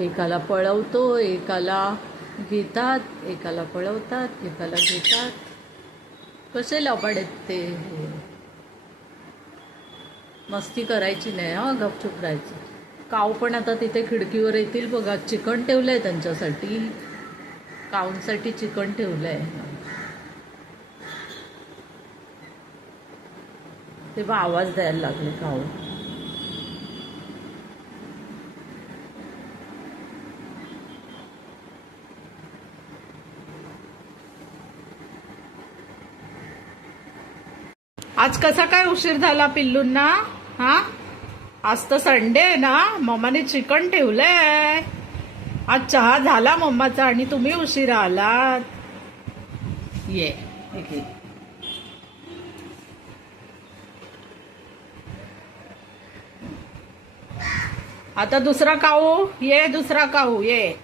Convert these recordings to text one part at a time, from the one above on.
एकाला पळवतो, एकाला घेतात, एकाला पळवतात, एकाला घेतात. कसे लबाड आहेत ते. मस्ती करायची नाही हा, गपचूप राहायचं. काव पण आता तिथे खिडकीवर येतील बघा. चिकन ठेवलंय त्यांच्यासाठी, काऊंसाठी चिकन ठेवलंय. तेव्हा आवाज द्यायला लागले काऊ. आज कसा काय उशीर झाला पिल्लूंना? हा, आज तर संडे आहे ना, मम्माने चिकन ठेवलंय. आज चहा झाला मम्माचा आणि तुम्ही उशिरा आलात. ये आता दुसरा काऊ ये, दुसरा काऊ ये.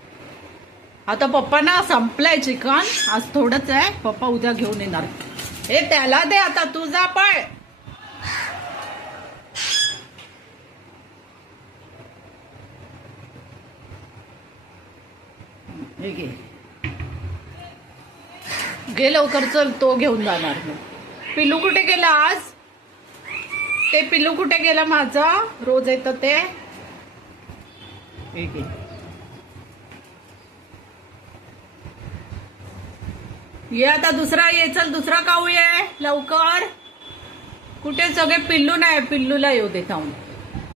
आता पप्पा ना संपलंय चिकन, आज थोडंच आहे. पप्पा उद्या घेऊन येणार. हे त्याला दे आता, तू जा पळ. घे लवकर, चल. तो घेऊन जाणार. पिल्लू कुठे गेला आज? ते पिल्लू कुठे गेला माझा? रोज येतं ते. ये आता दुसरा ये, चल दुसरा काऊ ये लवकर. कुठे सगळे पिल्लू नाही, पिल्लूला येऊ दे थांब.